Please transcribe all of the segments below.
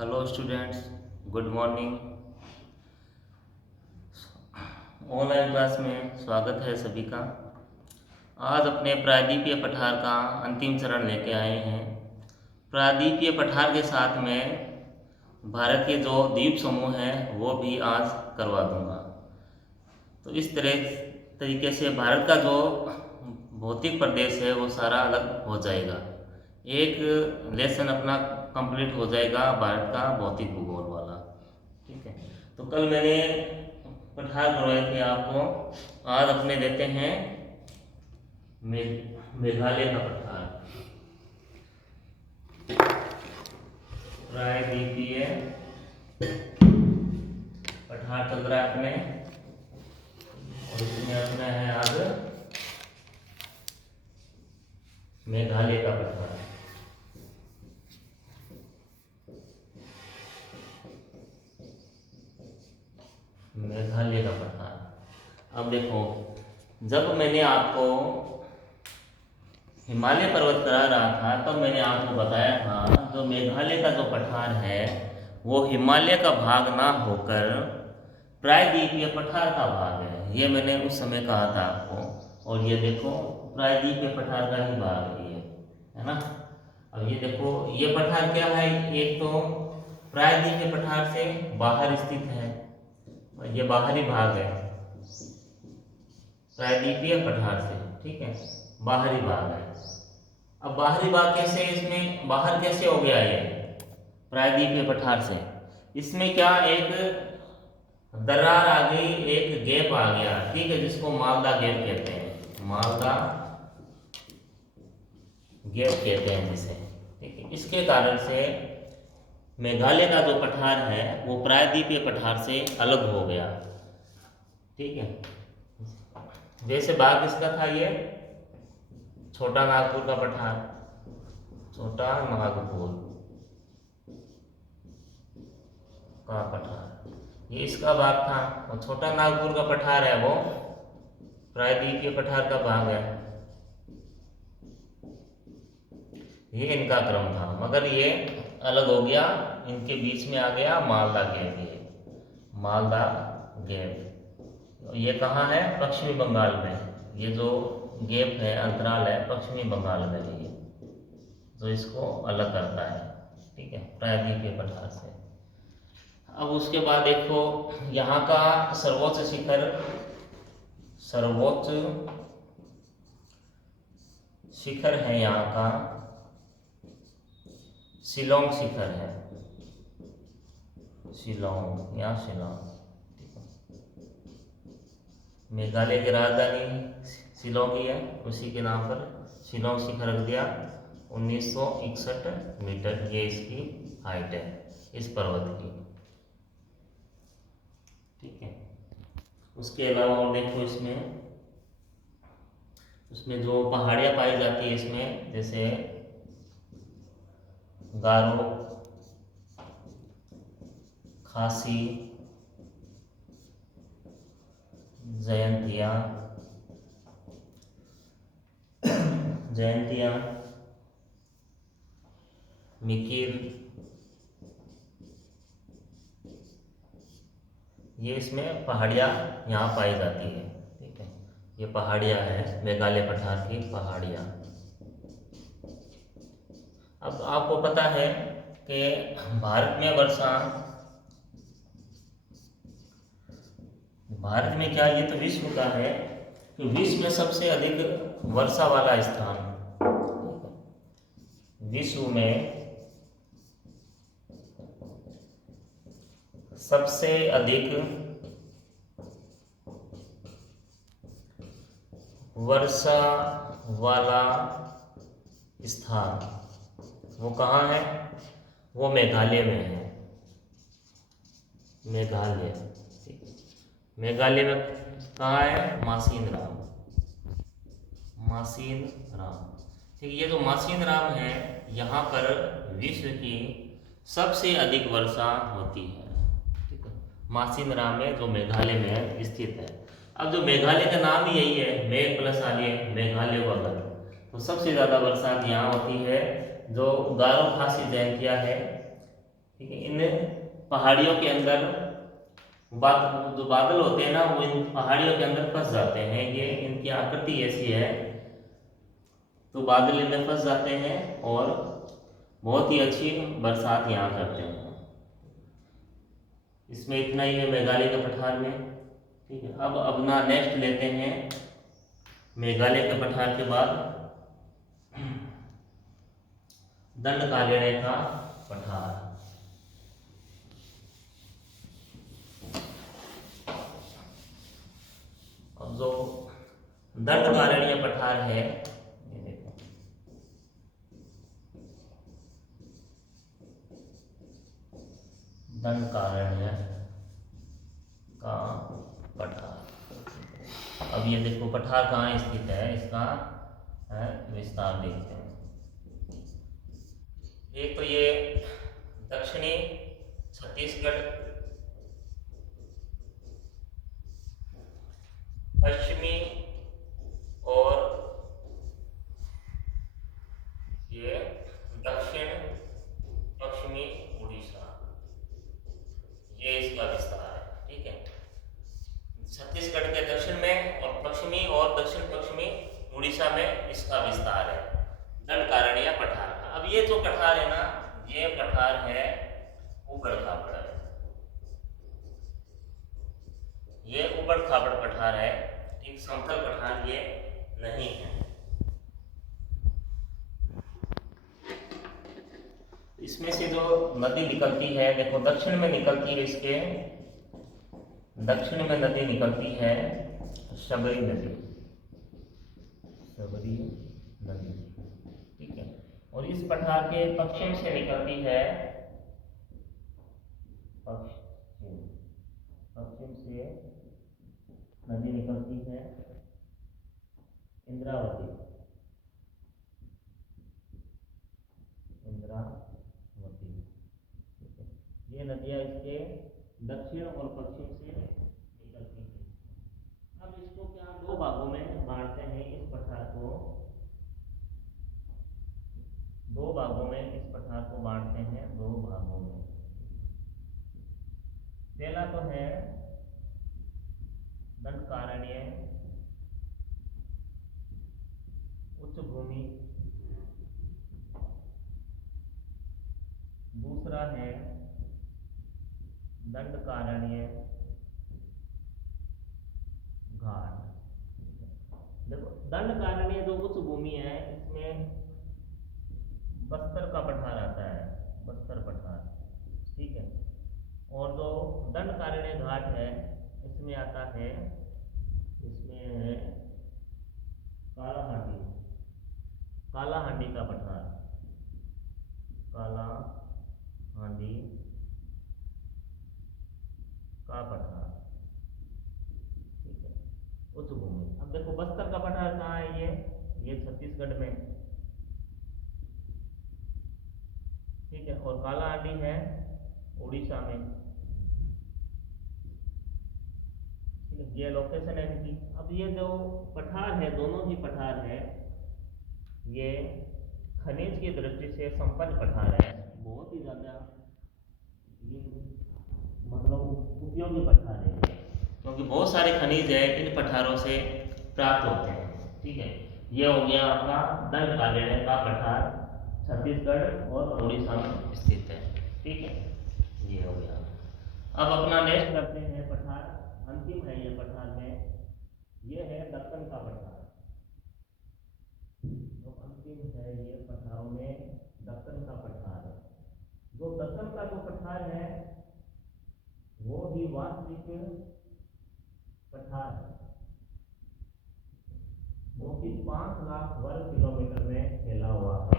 Hello students, good morning. Online class में स्वागत है सभी का। आज अपने प्रायद्वीपीय पठार का अंतिम चरण लेके आए हैं। प्रायद्वीपीय पठार के साथ में भारत के जो द्वीप समूह हैं वो भी आज करवा दूंगा। तो इस तरीके से भारत का जो भौतिक प्रदेश है वो सारा अलग हो जाएगा। एक लेसन अपना कंप्लीट हो जाएगा भारत का भौतिक भूगोल वाला। ठीक है, तो कल मैंने पठार करवाए थे आपको, आज अपने देते हैं मेघालय का पठार। प्रायद्वीपीय पठार चल रहा है अपने, और इसमें अपना है आज मेघालय का पठार। मेघालय का पठार। अब देखो, जब मैंने आपको हिमालय पर्वत करा रहा था तब मैंने आपको बताया था जो मेघालय का जो पठार है वो हिमालय का भाग ना होकर प्रायद्वीपीय पठार का भाग है। ये मैंने उस समय कहा था आपको, और ये देखो प्रायद्वीपीय पठार का ही भाग है ये, है ना। अब ये देखो, ये पठार क्या है, एक तो प्रायद्वीपीय पठार से बाहर स्थित है, ये बाहरी भाग है प्रायद्वीपीय पठार से। ठीक है, बाहरी भाग है। अब बाहरी भाग कैसे, इसमें बाहर कैसे हो गया ये प्रायद्वीपीय पठार से? इसमें क्या एक दरार आ गई, एक गैप आ गया। ठीक है, जिसको मालदा गैप कहते हैं, मालदा गैप कहते हैं जिसे। ठीक है, इसके कारण से मेघालय का जो पठार है वो प्रायद्वीपीय पठार से अलग हो गया। ठीक है, जैसे भाग इसका था ये छोटा नागपुर का पठार, छोटा नागपुर का पठार, ये इसका भाग था, और छोटा नागपुर का पठार है वो प्रायद्वीपीय पठार का भाग है। ये इनका क्रम था, मगर ये अलग हो गया, इनके बीच में आ गया मालदा गैप। ये मालदा गैप ये कहाँ है? पश्चिमी बंगाल में। ये जो गैप है, अंतराल है, पश्चिमी बंगाल में है ये, जो इसको अलग करता है। ठीक है, प्रायद्वीपीय पठार से। अब उसके बाद देखो, यहाँ का सर्वोच्च शिखर है यहाँ का शिलोंग शिखर है, शिलोंग या शिलोंग। मेघालय की राजधानी शिलोंग ही है, उसी के नाम पर शिलोंग शिखर रख दिया। 1961 मीटर ये इसकी हाइट है, इस पर्वत की। ठीक है, उसके अलावा और देखो, उसमें जो पहाड़ियाँ पाई जाती है इसमें, जैसे गारो, खासी, जयंतिया, मिकिर, ये इसमें पहाड़ियाँ यहाँ पाई जाती है। ठीक है, ये पहाड़ियाँ है मेघालय पठार की पहाड़ियाँ। अब आपको पता है कि भारत में क्या, ये तो विश्व का है कि विश्व में सबसे अधिक वर्षा वाला स्थान, विश्व में सबसे अधिक वर्षा वाला स्थान वो कहाँ है? वो मेघालय में है। मेघालय में कहाँ है? मासिन राम। ठीक, ये जो मासिन राम है, यहाँ पर विश्व की सबसे अधिक वर्षा होती है। ठीक है, मासिन राम में जो मेघालय में स्थित है। अब जो मेघालय का नाम ही यही है, मेघ प्लस आलिए, मेघालय को अलग, तो सबसे ज़्यादा बरसात यहाँ होती है। जो गारो, खासी, जयंतिया है, ठीक है। इन पहाड़ियों के अंदर जो बादल होते हैं ना, वो इन पहाड़ियों के अंदर फंस जाते हैं। ये इनकी आकृति ऐसी है, तो बादल इनमें फंस जाते हैं और बहुत ही अच्छी बरसात यहाँ करते हैं। इसमें इतना ही है मेघालय के पठार में। ठीक है। अब अपना नेक्स्ट लेते हैं मेघालय के पठार के बाद दंडकारण्य का पठार। अब जो दंडकारण्य पठार है, ये देखो, दंडकारण्य का पठार। अब ये देखो पठार कहाँ स्थित है, इसका विस्तार देखते हैं। एक तो ये दक्षिणी छत्तीसगढ़, पश्चिमी और ये दक्षिण पश्चिमी उड़ीसा, ये इसका विस्तार है। ठीक है। छत्तीसगढ़ के दक्षिण में और पश्चिमी और दक्षिण पश्चिमी उड़ीसा में इसका विस्तार है दंडकारण्य पठार का। अब ये जो पठार है ना, ये पठार है उबड़ खाबड़ है, ये उबड़ खाबड़ पठार है, एक समतल पठार ये नहीं है। इसमें से जो नदी निकलती है, देखो दक्षिण में निकलती है, इसके दक्षिण में नदी निकलती है शबरी नदी, शबरी नदी। ठीक है। और इस पठार के पश्चिम से निकलती है, पश्चिम से नदी निकलती है इंद्रावती, इंद्रावती। ठीक है। ये नदियाँ इसके दक्षिण और पश्चिम से निकलती हैं। अब इसको क्या दो भागों में बांटते हैं, इस पठार को दो भागों में, इस पठार को बांटते हैं दो भागों में। पहला तो है दंडकारण्य उच्च भूमि, दूसरा है दंडकारण्य घाट। देखो दंडकारण्य जो उच्च भूमि है, इसमें बस्तर का पठार आता है, बस्तर पठार। ठीक है। और जो दंडकारण्य घाट है, इसमें आता है, इसमें है कालाहांडी, कालाहांडी का पठार, कालाहांडी का पठार। ठीक है। उच्च भूमि। अब देखो बस्तर का पठार कहाँ है, ये छत्तीसगढ़ में। ठीक है। और कालाहांडी है उड़ीसा में। ठीक है। ये लोकेशन है इनकी। अब ये जो पठार है, दोनों ही पठार है, ये खनिज की दृष्टि से संपन्न पठार है, बहुत ही ज्यादा ये मतलब उपयोगी पठार है, क्योंकि बहुत सारे खनिज है इन पठारों से प्राप्त होते हैं। ठीक है। ये हो गया आपका दंडकारण्य का पठार, छत्तीसगढ़ और उड़ीसा में स्थित है। ठीक है। ये हो गया। अब अपना नेक्स्ट करते हैं पठार, अंतिम है ये पठार में, ये है दक्कन का पठार। तो अंतिम है ये पठारों में दक्कन का पठार। जो दक्कन का जो पठार है वो ही वास्तविक पठार है, वो कि 5 लाख वर्ग किलोमीटर में फैला हुआ है।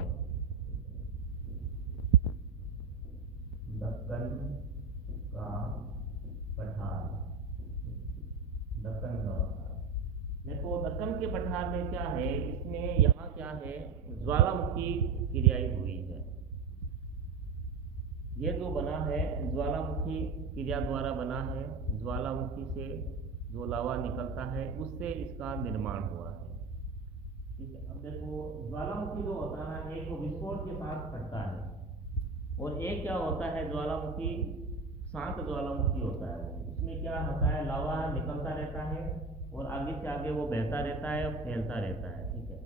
दक्कन का पठार, दक्कन का पठार। देखो दक्कन के पठार में क्या है, इसमें यहाँ क्या है, ज्वालामुखी क्रियाएं हुई है। ये जो बना है ज्वालामुखी क्रिया द्वारा बना है, ज्वालामुखी से जो लावा निकलता है उससे इसका निर्माण हुआ है। ठीक है। अब देखो ज्वालामुखी जो होता है एक तो विस्फोट के साथ फटता है, और एक क्या होता है ज्वालामुखी, शांत ज्वालामुखी होता है। उसमें क्या होता है, लावा निकलता रहता है और आगे से आगे वो बहता रहता है और फैलता रहता है। ठीक है,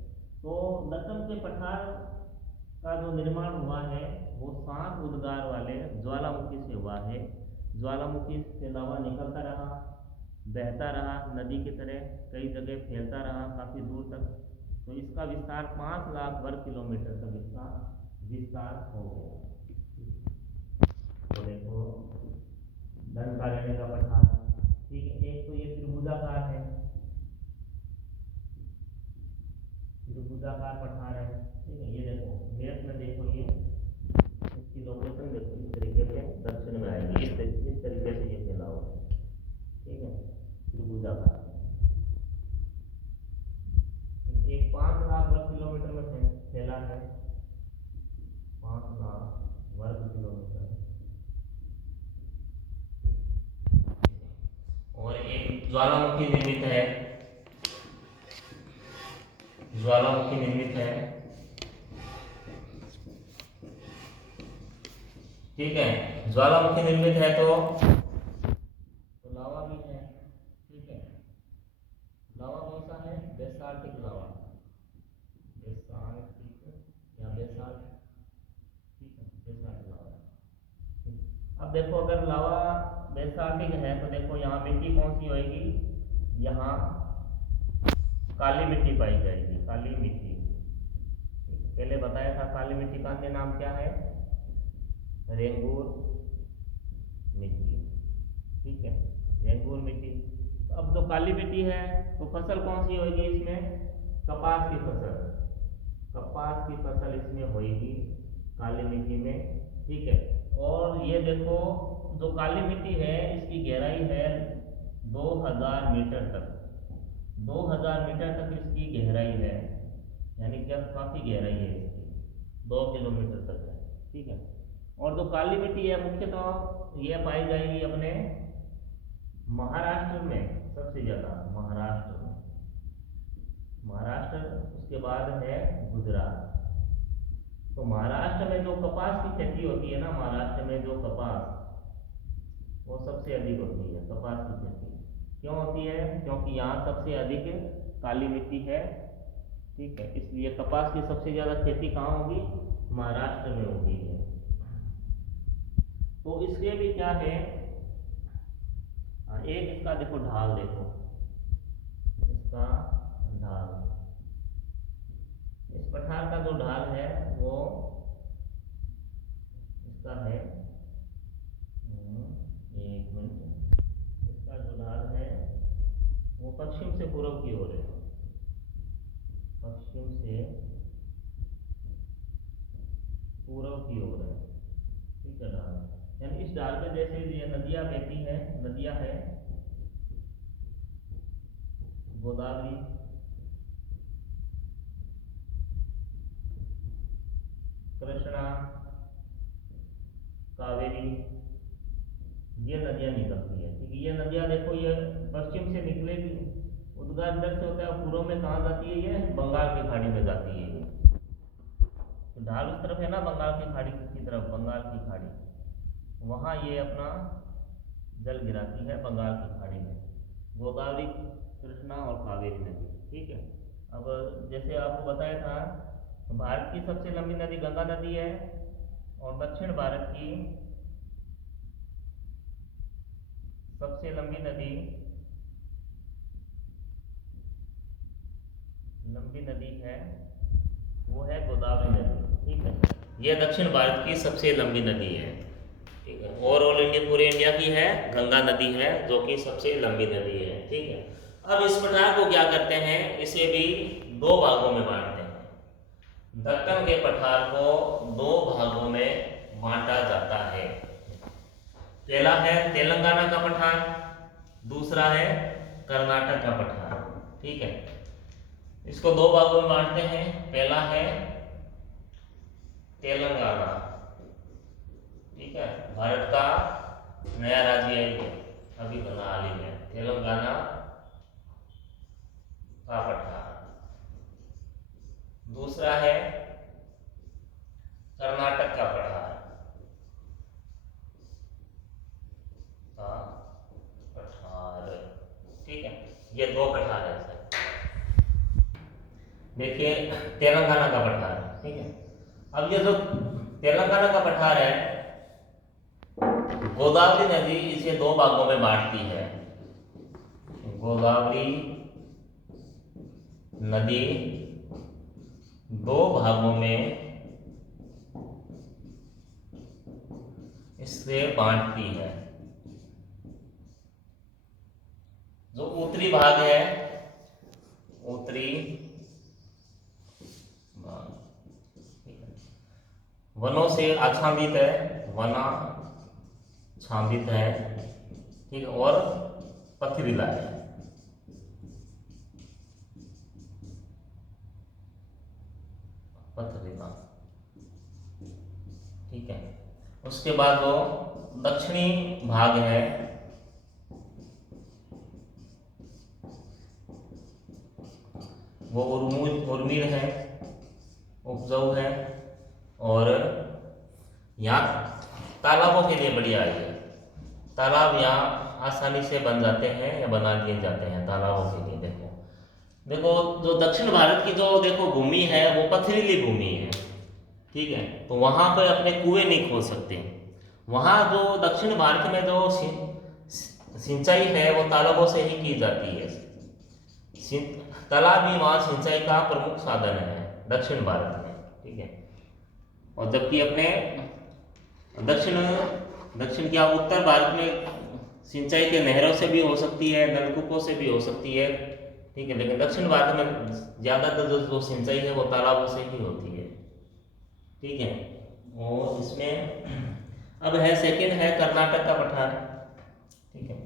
तो दक्कन के पठार का जो निर्माण हुआ है वो शांत उद्गार वाले ज्वालामुखी से हुआ है। ज्वालामुखी से लावा निकलता रहा, बहता रहा नदी की तरह, कई जगह फैलता रहा काफ़ी दूर तक। तो इसका विस्तार 5 लाख वर्ग किलोमीटर तक इसका विस्तार हो गया। तो देखो धनकारण्य का पठार, ठीक है, एक तो ये त्रिभुजाकार है, त्रिभुजाकार पठार है। ठीक है, ये देखो मैप में देखो, ये इसकी लोकेशन देखो, इस तरीके से दक्षिण में आएगी, इस तरीके से ये फैला हुआ है। ठीक है, त्रिभुजाकार एक 5 लाख वर्ग किलोमीटर में फैला है, 5 लाख वर्ग किलोमीटर। और एक ज्वालामुखी निर्मित है, ज्वालामुखी निर्मित है। ठीक है, ज्वालामुखी निर्मित है तो लावा भी है। ठीक है, लावा कौन सा है, बेसाल्टिक लावा, बेसाल्टिक या बेसाल्ट। ठीक है, बेसाल्ट लावा। अब देखो अगर लावा बेसाल्टिक है तो देखो यहाँ मिट्टी कौन सी होगी, यहाँ काली मिट्टी पाई जाएगी, काली मिट्टी। पहले बताया था काली मिट्टी का अन्य नाम क्या है, रेंगूर मिट्टी। ठीक है, रेंगूर मिट्टी। अब जो काली मिट्टी है तो फसल कौन सी होगी इसमें, कपास की फसल, कपास की फसल इसमें होगी काली मिट्टी में। ठीक है, और ये देखो जो काली मिट्टी है इसकी गहराई है 2000 मीटर तक, 2000 मीटर तक इसकी गहराई है, यानी कि अब काफ़ी गहराई है इसकी, 2 किलोमीटर तक है। ठीक है, और जो काली मिट्टी है मुख्यतः ये पाई जाएगी अपने महाराष्ट्र में सबसे ज़्यादा, महाराष्ट्र में, महाराष्ट्र, उसके बाद है गुजरात। तो महाराष्ट्र में जो कपास की खेती होती है ना, महाराष्ट्र में जो कपास वो सबसे अधिक होती है, कपास की खेती क्यों होती है, क्योंकि यहाँ सबसे अधिक काली मिट्टी है। ठीक है, इसलिए कपास की सबसे ज़्यादा खेती कहाँ होगी, महाराष्ट्र में होगी है। तो इसके भी क्या है, एक इसका देखो ढाल, देखो इसका ढाल, इस पठार का जो ढाल है वो इसका है, एक मिनट, इसका जो ढाल है वो पश्चिम से पूर्व की ओर है, पश्चिम से पूर्व की ओर है। ठीक है, ढाल, यानी इस ढाल पे जैसे ये नदियां बहती हैं, नदियां है गोदावरी, कृष्णा, कावेरी, ये नदियां निकलती है। ठीक है, ये नदियां देखो ये पश्चिम से निकलेगी, उद्गार इधर से होता है, पूर्व में कहाँ जाती है, ये बंगाल की खाड़ी में जाती है। तो ढाल उस तरफ है ना, बंगाल की खाड़ी की तरफ, बंगाल की खाड़ी, वहाँ ये अपना जल गिराती है बंगाल की खाड़ी में, गोदावरी, कृष्णा और कावेरी नदी। ठीक है, अब जैसे आपको बताया था भारत की सबसे लंबी नदी गंगा नदी है, और दक्षिण भारत की सबसे लंबी नदी, लंबी नदी है वो है गोदावरी नदी। ठीक है, यह दक्षिण भारत की सबसे लंबी नदी है। ठीक है, ओवरऑल इंडिया, पूरे इंडिया की है गंगा नदी है जो कि सबसे लंबी नदी है। ठीक है, अब इस पठार को क्या करते हैं, इसे भी 2 भागों में बांटते हैं। दक्कन के पठार को 2 भागों में बांटा जाता है। पहला है तेलंगाना का पठार, दूसरा है कर्नाटक का पठार। ठीक है, इसको 2 भागों में बांटते हैं। पहला है तेलंगाना, ठीक है, भारत का नया राज्य है ये, अभी बना हाल ही में, तेलंगाना का पठार। दूसरा है कर्नाटक का पठार, ये दो पठार है सर। देखिए तेलंगाना का पठार, ठीक है। अब ये जो तेलंगाना का पठार है, गोदावरी नदी इसे दो भागों में बांटती है। गोदावरी नदी दो भागों में इसे बांटती है। जो उत्तरी भाग है, उत्तरी भाग वनों से आच्छादित है, वनाच्छादित है, ठीक है, और पथरीला है। पथरीला, ठीक है। उसके बाद जो दक्षिणी भाग है, वो उर्मिल है, उपजाऊ है, और यहाँ तालाबों के लिए बढ़िया है। तालाब यहाँ आसानी से बन जाते हैं या बना दिए जाते हैं तालाबों के लिए। देखो देखो जो दक्षिण भारत की जो देखो भूमि है वो पथरीली भूमि है, ठीक है। तो वहाँ पर अपने कुएं नहीं खोद सकते। वहाँ जो दक्षिण भारत में जो सिंचाई है वो तालाबों से ही की जाती है। तालाब ही वहाँ सिंचाई का प्रमुख साधन है दक्षिण भारत में, ठीक है। और जबकि अपने दक्षिण क्या उत्तर भारत में सिंचाई के नहरों से भी हो सकती है, नलकूपों से भी हो सकती है, ठीक है। लेकिन दक्षिण भारत में ज़्यादातर जो सिंचाई है वो तालाबों से ही होती है, ठीक है। और इसमें अब है सेकंड है कर्नाटक का पठार, ठीक है।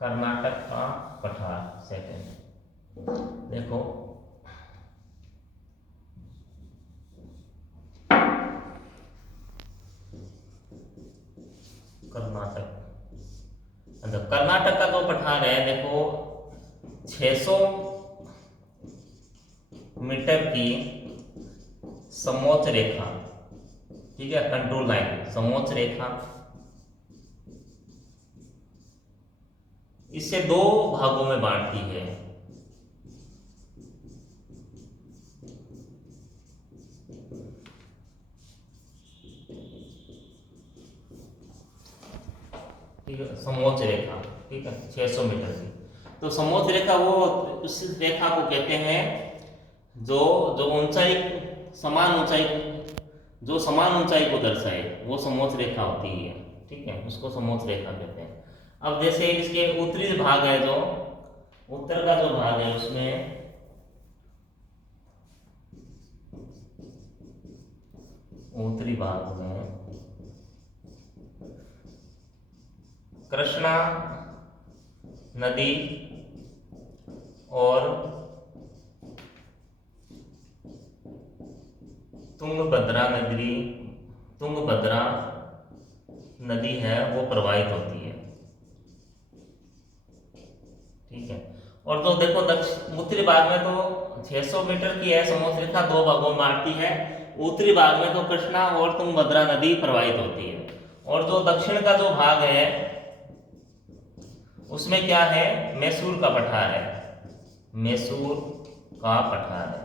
कर्नाटक का पठार सेकंड, देखो कर्नाटक, कर्नाटक का जो पठार है देखो 600 मीटर की समोच्च रेखा, ठीक है, कंट्रोल लाइन, समोच्च रेखा, इसे दो भागों में बांटती है। ठीक है, समोच्च रेखा, ठीक है, 600 मीटर की। तो समोच्च रेखा वो उस रेखा को कहते हैं जो जो ऊंचाई समान ऊंचाई जो समान ऊंचाई को दर्शाए, वो समोच्च रेखा होती है, ठीक है, उसको समोच्च रेखा कहते हैं। अब जैसे इसके उत्तरी भाग है, जो उत्तर का जो भाग है उसमें उत्तरी भाग में कृष्णा नदी और तुंगभद्रा नदी है वो प्रवाहित होती है, ठीक है। और तो देखो उत्तरी भाग में तो 600 मीटर की है समोच्च रेखा, दो भागों में बांटती है। उत्तरी भाग में तो कृष्णा और तुंगभद्रा नदी प्रवाहित होती है। और जो दक्षिण का जो भाग है उसमें क्या है, मैसूर का पठार है, मैसूर का पठार है,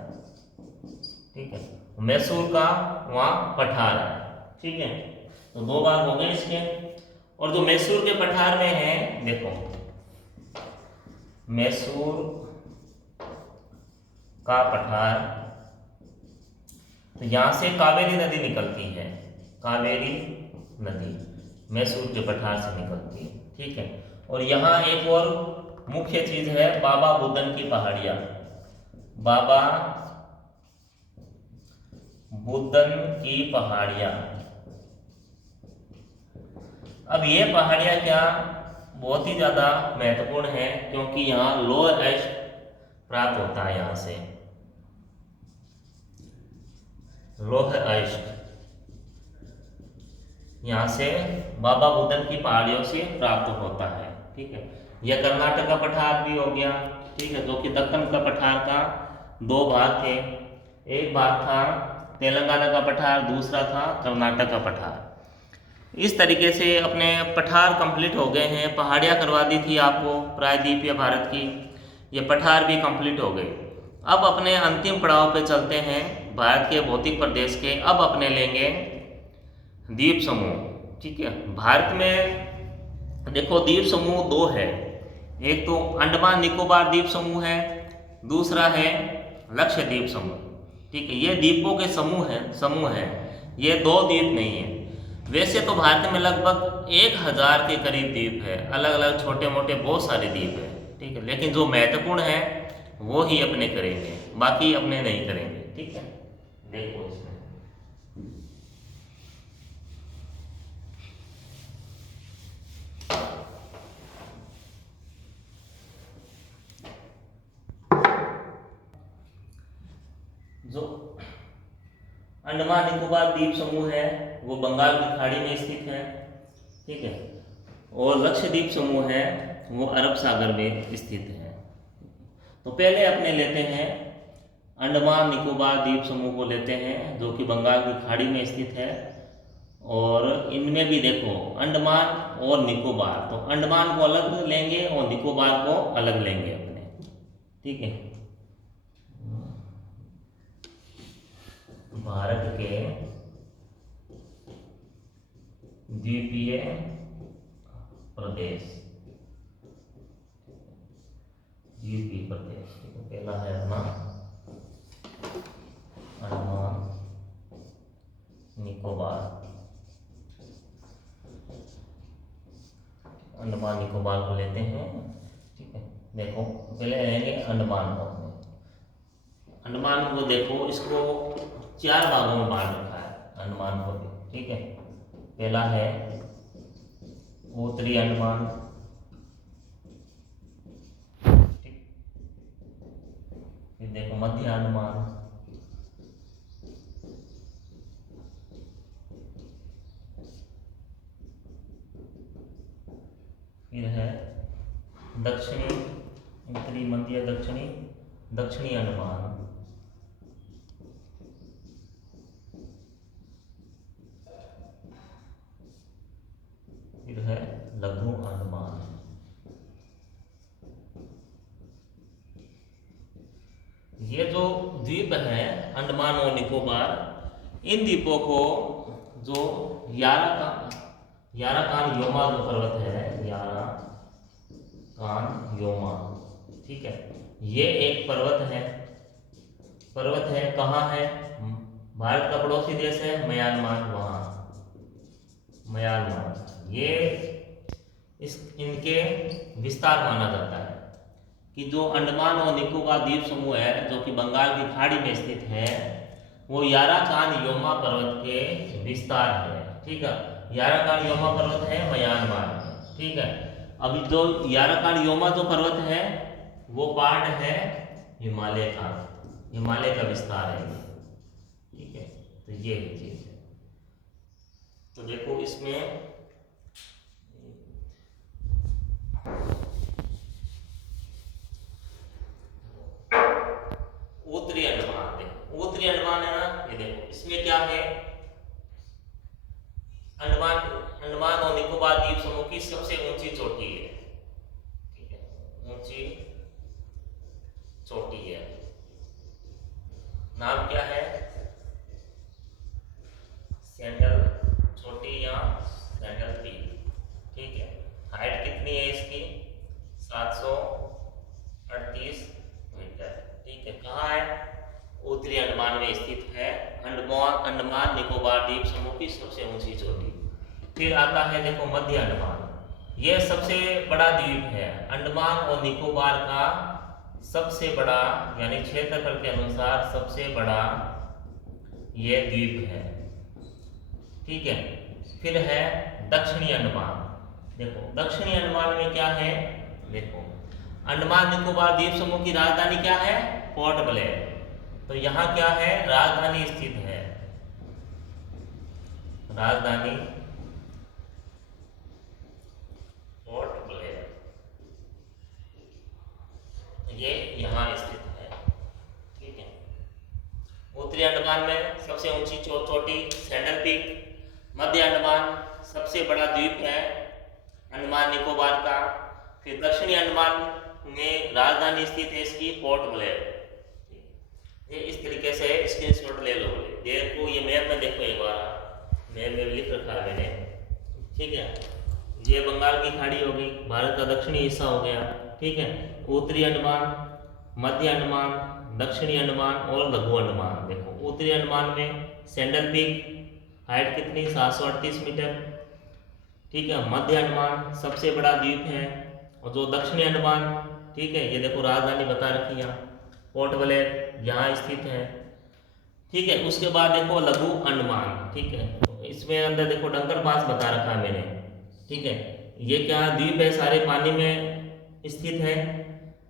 ठीक है, मैसूर का वहाँ पठार है, ठीक है। तो दो भाग हो गए इसके। और जो मैसूर के पठार में है, देखो मैसूर का पठार, तो यहां से कावेरी नदी निकलती है, कावेरी नदी मैसूर के पठार से निकलती है, ठीक है। और यहाँ एक और मुख्य चीज है, बाबा बुदन की पहाड़ियां, बाबा बुदन की पहाड़ियां। अब ये पहाड़ियां क्या बहुत ही ज्यादा महत्वपूर्ण है, क्योंकि यहाँ लोअर आइस प्राप्त होता है, यहाँ से लोअर आइस, यहाँ से बाबा बुदन की पहाड़ियों से प्राप्त होता है, ठीक है। यह कर्नाटक का पठार भी हो गया, ठीक है, जो कि दक्कन का पठार का दो भाग थे, एक भाग था तेलंगाना का पठार, दूसरा था कर्नाटक का पठार। इस तरीके से अपने पठार कंप्लीट हो गए हैं। पहाड़ियाँ करवा दी थी आपको प्रायद्वीपीय भारत की, ये पठार भी कंप्लीट हो गए। अब अपने अंतिम पड़ाव पे चलते हैं भारत के भौतिक प्रदेश के। अब अपने लेंगे द्वीप समूह। ठीक है, भारत में देखो द्वीप समूह दो है, एक तो अंडमान निकोबार द्वीप समूह है, दूसरा है लक्षद्वीप समूह। ठीक है, ये द्वीपों के समूह है, ये दो द्वीप नहीं है। वैसे तो भारत में लगभग 1000 के करीब द्वीप है, अलग अलग छोटे मोटे बहुत सारे द्वीप है। ठीक है, लेकिन जो महत्वपूर्ण है वो ही अपने करेंगे, बाकी अपने नहीं करेंगे। ठीक है, देखो इसमें जो अंडमान निकोबार द्वीप समूह है वो बंगाल की खाड़ी में स्थित है। ठीक है, और लक्षद्वीप समूह है वो अरब सागर में स्थित है। तो पहले अपने लेते हैं अंडमान निकोबार द्वीप समूह को लेते हैं, जो कि बंगाल की खाड़ी में स्थित है। और इनमें भी देखो अंडमान और निकोबार, तो अंडमान को अलग लेंगे और निकोबार को अलग लेंगे अपने। ठीक है, भारत के द्वीपीय प्रदेश, द्वीपीय प्रदेश तो पहला है अपना अंडमान निकोबार। अंडमान निकोबार को लेते हैं। ठीक है, देखो पहले लेंगे अंडमान को। अंडमान को देखो, इसको 4 भागों में बांट रखा है अंडमान को भी। ठीक है, पहला है उत्तरी अंडमान, ठीक, फिर देखो मध्य अंडमान, फिर है दक्षिणी, उत्तरी मध्य दक्षिणी अंडमान, फिर है लघु अंडमान। ये जो द्वीप है अंडमान और निकोबार, इन द्वीपों को जो याराकान योमा जो पर्वत है, याराकान योमा, ठीक है, ये एक पर्वत है कहाँ है, भारत का पड़ोसी देश है म्यांमार, वहाँ म्यांमार। ये इनके विस्तार माना जाता है कि जो अंडमान और निकोबार द्वीप समूह है जो कि बंगाल की खाड़ी में स्थित है, वो याराकान योमा पर्वत के विस्तार है। ठीक है, याराकान योमा पर्वत है म्यांमार में। ठीक है, अभी जो याराकान योमा जो पर्वत है वो पार्ट है हिमालय का विस्तार है। ठीक है, तो ये चीज है। तो देखो इसमें उत्तरी अंडमान है ना, ये देखो इसमें क्या है, अंडमान और निकोबार द्वीप समूह की सबसे ऊंची चोटी है। ठीक है, ऊंची चोटी है, नाम क्या है, सैंडल चोटी या सैंडल पीक। ठीक है, हाइट कितनी है इसकी, 738 मीटर। ठीक है, कहाँ है, उत्तरी अंडमान में स्थित है अंडमान निकोबार द्वीप समूह की सबसे ऊंची चोटी। फिर आता है देखो मध्य अंडमान, यह सबसे बड़ा द्वीप है अंडमान और निकोबार का, सबसे बड़ा यानी क्षेत्रफल के अनुसार सबसे बड़ा यह द्वीप है। ठीक है, फिर है दक्षिणी अंडमान। देखो दक्षिणी अंडमान में क्या है, देखो अंडमान निकोबार द्वीप समूह की राजधानी क्या है, पोर्ट ब्लेयर। तो यहाँ क्या है, राजधानी स्थित है, राजधानी पोर्ट ब्लेयर, ये यहाँ स्थित है। ठीक है, उत्तरी अंडमान में सबसे ऊंची चोटी सैंडल पीक, मध्य अंडमान सबसे बड़ा द्वीप है अंडमान निकोबार का। फिर दक्षिणी अंडमान में राजधानी स्थित है इसकी पोर्ट ब्लेयर। ये इस तरीके से स्क्रीनशॉट ले लो। देखो ये मैप में देखो, एक बार मैप में लिख रखा है मैंने, ठीक है। ये बंगाल की खाड़ी होगी, भारत का दक्षिणी हिस्सा हो गया, ठीक है। उत्तरी अंडमान, मध्य अंडमान, दक्षिणी अंडमान और लघु अंडमान। देखो उत्तरी अंडमान में सैंडल पीक, हाइट कितनी 738 मीटर, ठीक है। मध्य अंडमान सबसे बड़ा द्वीप है। और जो दक्षिणी अंडमान, ठीक है, ये देखो राजधानी बता रखी है पोर्ट ब्लेयर यहाँ स्थित है, ठीक है। उसके बाद देखो लघु अंडमान, ठीक है, तो इसमें अंदर देखो डंकर पास बता रखा है मैंने, ठीक है। ये क्या द्वीप है, सारे पानी में स्थित है,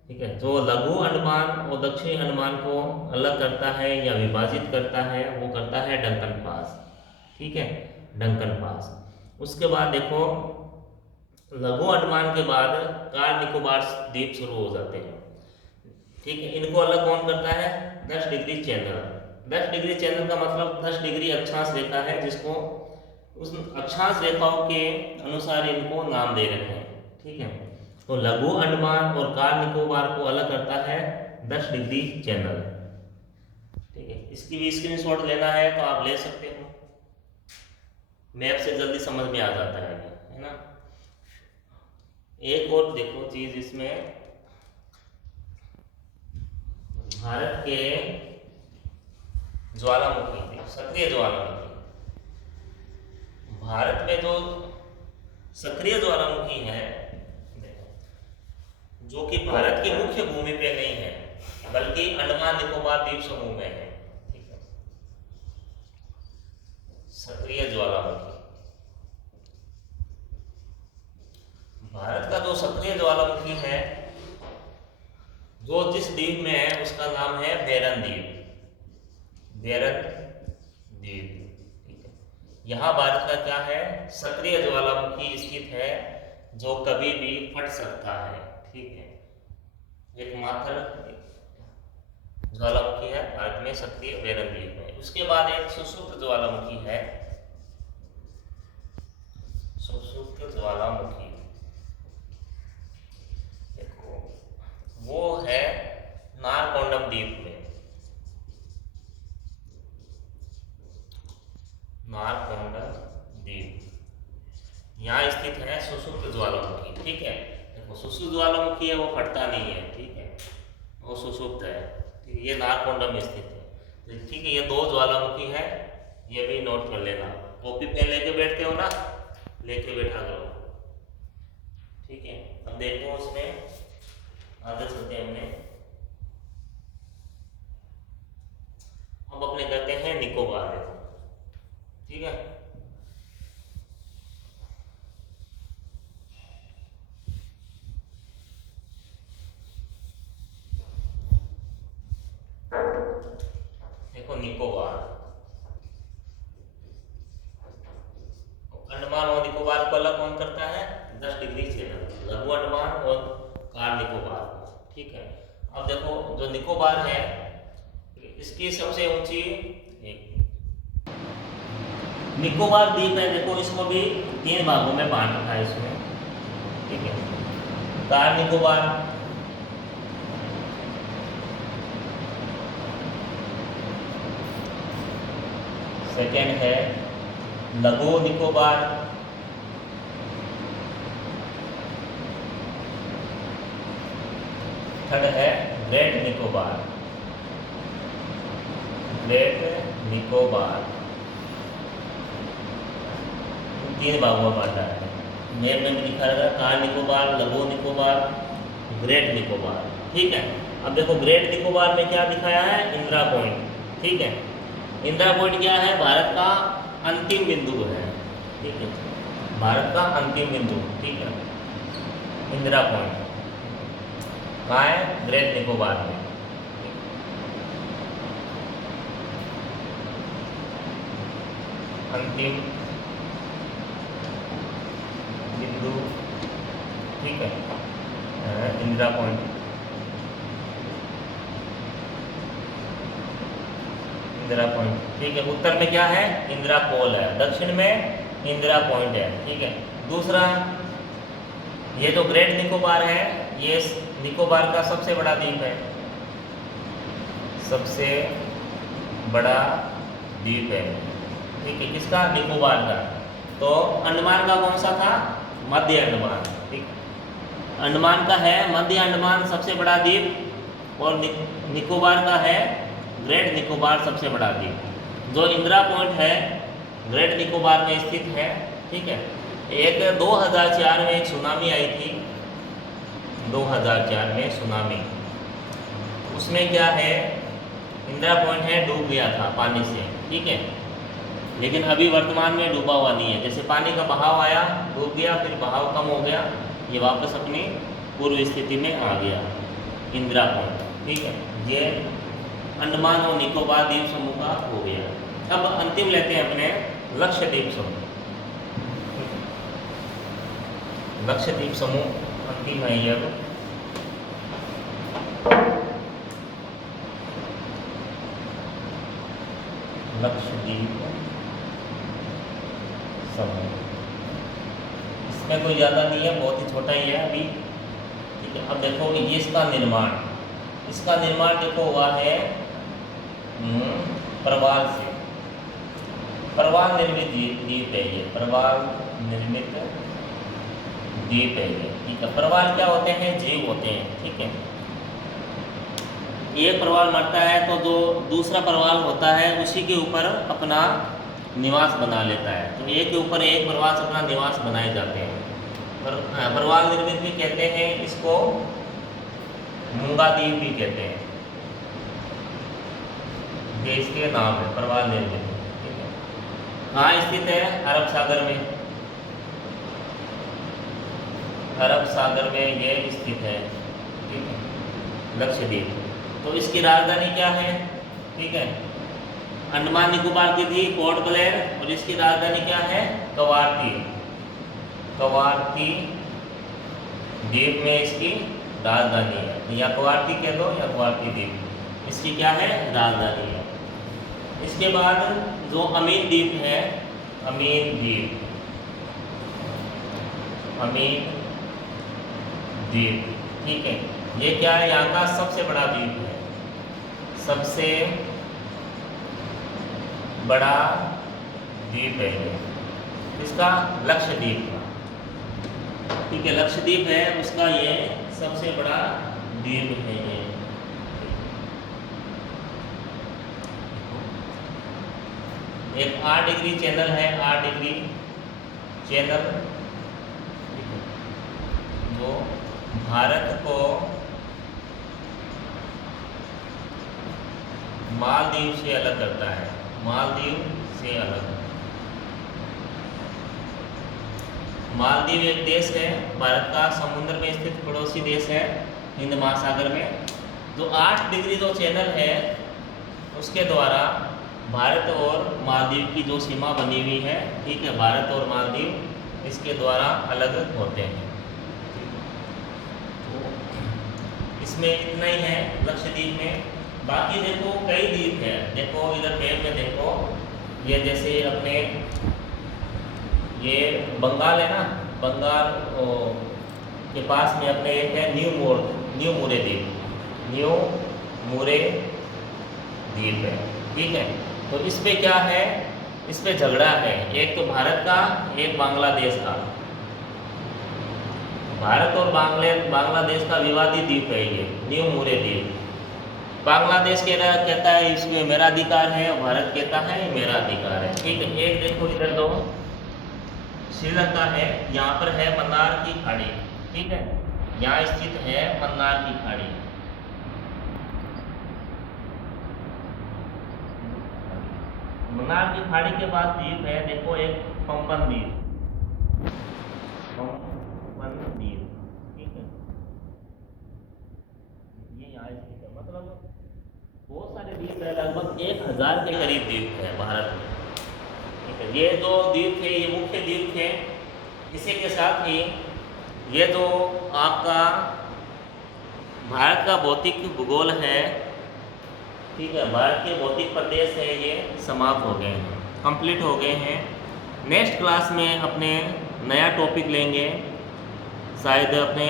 ठीक है। जो लघु अंडमान और दक्षिणी अंडमान को अलग करता है या विभाजित करता है वो करता है डंकन पास, ठीक है, डंकन पास। उसके बाद देखो लघु अंडमान के बाद कार निकोबार द्वीप शुरू हो जाते हैं, ठीक है। इनको अलग कौन करता है, 10 डिग्री चैनल। 10 डिग्री चैनल का मतलब 10 डिग्री अक्षांश रेखा है, जिसको उस अक्षांश रेखाओं के अनुसार इनको नाम दे रखे हैं, ठीक है। तो लघु अंडमान और कार निकोबार को अलग करता है 10 डिग्री चैनल, ठीक है। इसकी भी स्क्रीनशॉट लेना है तो आप ले सकते हो, मैप से जल्दी समझ में आ जाता है ना। एक और देखो चीज इसमें, भारत के ज्वालामुखी, सक्रिय ज्वालामुखी, भारत में जो सक्रिय ज्वालामुखी है, जो कि भारत की मुख्य भूमि पे नहीं है बल्कि अंडमान निकोबार द्वीप समूह में है, ठीक है। सक्रिय ज्वालामुखी, भारत का जो सक्रिय ज्वालामुखी है जो जिस द्वीप में है उसका नाम है बेरन द्वीप, बेरन द्वीप, ठीक है। यहाँ भारत का क्या है, सक्रिय ज्वालामुखी स्थित है जो कभी भी फट सकता है, ठीक है। एकमात्र ज्वालामुखी है भारत में सक्रिय बेरन द्वीप में। उसके बाद एक सुषुप्त ज्वालामुखी है, सुषुप्त ज्वालामुखी, देखो वो है नारकोंडम द्वीप में, नारकोंडम द्वीप यहाँ स्थित है सुषुप्त ज्वालामुखी, ठीक है। देखो सुषुप्त ज्वालामुखी है वो फटता नहीं है, ठीक है, वो सुषुप्त है, ठीक है। ये नारकोंडम स्थित है, ठीक है। ये 2 ज्वालामुखी है, ये भी नोट कर लेना, कॉपी पेन लेके बैठते हो ना, लेके बैठा करो, ठीक है। अब देखो उसमें आगे चलते हैं, हमने अब अपने करते हैं निकोबार, देखो, ठीक है। देखो निकोबार, अंडमान और निकोबार को अलग कौन करता है, 10 डिग्री चैनल, लघु अंडमान और कार निकोबार, ठीक है। अब देखो जो निकोबार है इसकी सबसे ऊंची निकोबार द्वीप है, देखो इसको भी 3 भागों में बांट रखा है इसमें, ठीक है। कार निकोबार, सेकेंड है लघु निकोबार, थर्ड है ग्रेट निकोबार, ग्रेट निकोबार, 3 भागों में बांटा है। मैप में भी लिखा रहेगा कार निकोबार, लघु निकोबार, ग्रेट निकोबार, ठीक है। अब देखो ग्रेट निकोबार में क्या दिखाया है, इंदिरा पॉइंट, ठीक है। इंदिरा पॉइंट क्या है, भारत का अंतिम बिंदु है, ठीक है, भारत का अंतिम बिंदु, ठीक है। इंदिरा पॉइंट कहाँ है, ग्रेट निकोबार में, अंतिम बिंदु, ठीक है, इंदिरा पॉइंट, इंदिरा पॉइंट, ठीक है। उत्तर में क्या है, इंदिरा कोल है, दक्षिण में इंदिरा पॉइंट है, ठीक है। दूसरा, ये जो ग्रेट निकोबार है, ये निकोबार का सबसे बड़ा द्वीप है, सबसे बड़ा द्वीप है, ठीक है। किसका? निकोबार का। तो अंडमान का कौन सा था? मध्य अंडमान, ठीक। अंडमान का है मध्य अंडमान सबसे बड़ा द्वीप, और निकोबार का है ग्रेट निकोबार सबसे बड़ा द्वीप। जो इंदिरा पॉइंट है ग्रेट निकोबार में स्थित है, ठीक है। एक 2004 में एक सुनामी आई थी, 2004 में सुनामी, उसमें क्या है, इंदिरा पॉइंट है डूब गया था पानी से, ठीक है। लेकिन अभी वर्तमान में डूबा हुआ नहीं है। जैसे पानी का बहाव आया, डूब गया, फिर बहाव कम हो गया, ये वापस अपनी पूर्व स्थिति में आ गया इंदिरा पॉइंट, ठीक है। ये अंडमान और निकोबार द्वीप समूह का हो गया। अब अंतिम लेते हैं अपने लक्षद्वीप समूह। लक्षद्वीप समूह अंतिम है ये। अब लक्षद्वीप समूह, इसमें कोई ज़्यादा नहीं है, बहुत ही छोटा ही है अभी, ठीक है। अब देखो ये इसका निर्माण देखो हुआ है प्रवाल से, प्रवाल निर्मित द्वीप है ये, प्रवाल निर्मित द्वीप है ये, ठीक है। प्रवाल क्या होते हैं? जीव होते हैं, ठीक है। एक प्रवाल मरता है तो जो दूसरा प्रवाल होता है उसी के ऊपर अपना निवास बना लेता है, तो एक के ऊपर एक प्रवाल से अपना निवास बनाए जाते हैं। प्रवाल निर्मित भी कहते हैं इसको, मूंगा द्वीप भी कहते हैं, ये इसके नाम है प्रवाल निर्मित, ठीक है। कहाँ स्थित है? अरब सागर में, अरब सागर में ये स्थित है, ठीक है, लक्षद्वीप। तो इसकी राजधानी क्या है? ठीक है, अंडमान निकोबार की थी पोर्ट ब्लेयर, और इसकी राजधानी क्या है? कवारती, कवारती द्वीप में इसकी राजधानी है, या कवारती कह दो या कवारती द्वीप, इसकी क्या है? राजधानी है। इसके बाद जो अमीन द्वीप है, अमीन द्वीप, अमीन द्वीप, ठीक है, ये क्या है? यहाँ का सबसे बड़ा द्वीप है, सबसे बड़ा द्वीप है ये, इसका लक्षद्वीप का, ठीक है, लक्षद्वीप है उसका ये सबसे बड़ा द्वीप है ये। एक 8 डिग्री चैनल है, 8 डिग्री चैनल, जो भारत को मालदीव से अलग करता है, मालदीव से अलग। मालदीव एक देश है, भारत का समुद्र में स्थित पड़ोसी देश है हिंद महासागर में। जो 8 डिग्री जो चैनल है उसके द्वारा भारत और मालदीव की जो सीमा बनी हुई है, ठीक है, भारत और मालदीव इसके द्वारा अलग होते हैं। इसमें इतना ही है लक्षद्वीप में। बाकी देखो कई द्वीप है, देखो इधर मैप में देखो, ये जैसे अपने ये बंगाल है ना, बंगाल के पास में अपने एक है न्यू मुरे द्वीप, न्यू मुरे द्वीप है, ठीक है। तो इस पे क्या है? इस पे झगड़ा है, एक तो भारत का, एक बांग्लादेश का। भारत और बांग्लादेश का विवादी द्वीप है ये न्यू मुरे द्वीप। बांग्लादेश कहता है इसमें मेरा अधिकार है, भारत कहता है मेरा अधिकार है, ठीक है। एक देखो इधर दो, श्रीलंका है, यहाँ पर है मन्नार की खाड़ी, ठीक है, यहाँ स्थित है मन्नार की खाड़ी। मन्नार की खाड़ी के पास द्वीप है, देखो एक पंपन द्वीप, पंपन द्वीप, ठीक है, ये यहाँ स्थित है। मतलब बहुत सारे द्वीप है, लगभग 1000 के करीब द्वीप है भारत में, ठीक है। ये जो द्वीप थे ये मुख्य द्वीप थे। इसी के साथ ही ये जो आपका भारत का भौतिक भूगोल है, ठीक है, भारत के भौतिक प्रदेश है, ये समाप्त हो गए हैं, कंप्लीट हो गए हैं। नेक्स्ट क्लास में अपने नया टॉपिक लेंगे, शायद अपने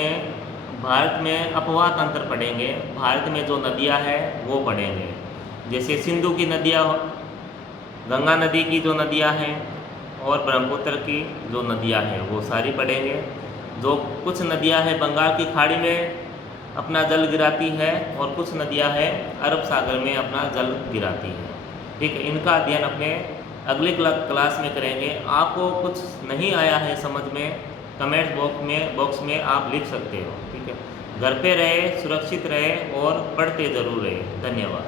भारत में अपवाह तंत्र पढ़ेंगे। भारत में जो नदियाँ हैं वो पढ़ेंगे, जैसे सिंधु की नदियाँ, गंगा नदी की जो नदियाँ हैं और ब्रह्मपुत्र की जो नदियाँ हैं वो सारी पढ़ेंगे। जो कुछ नदियाँ हैं बंगाल की खाड़ी में अपना जल गिराती है और कुछ नदियाँ हैं अरब सागर में अपना जल गिराती है। ठीक है, इनका अध्ययन अपने अगले क्लास में करेंगे। आपको कुछ नहीं आया है समझ में, कमेंट बॉक्स में आप लिख सकते हो। ठीक है, घर पे रहे, सुरक्षित रहे और पढ़ते ज़रूर रहे। धन्यवाद।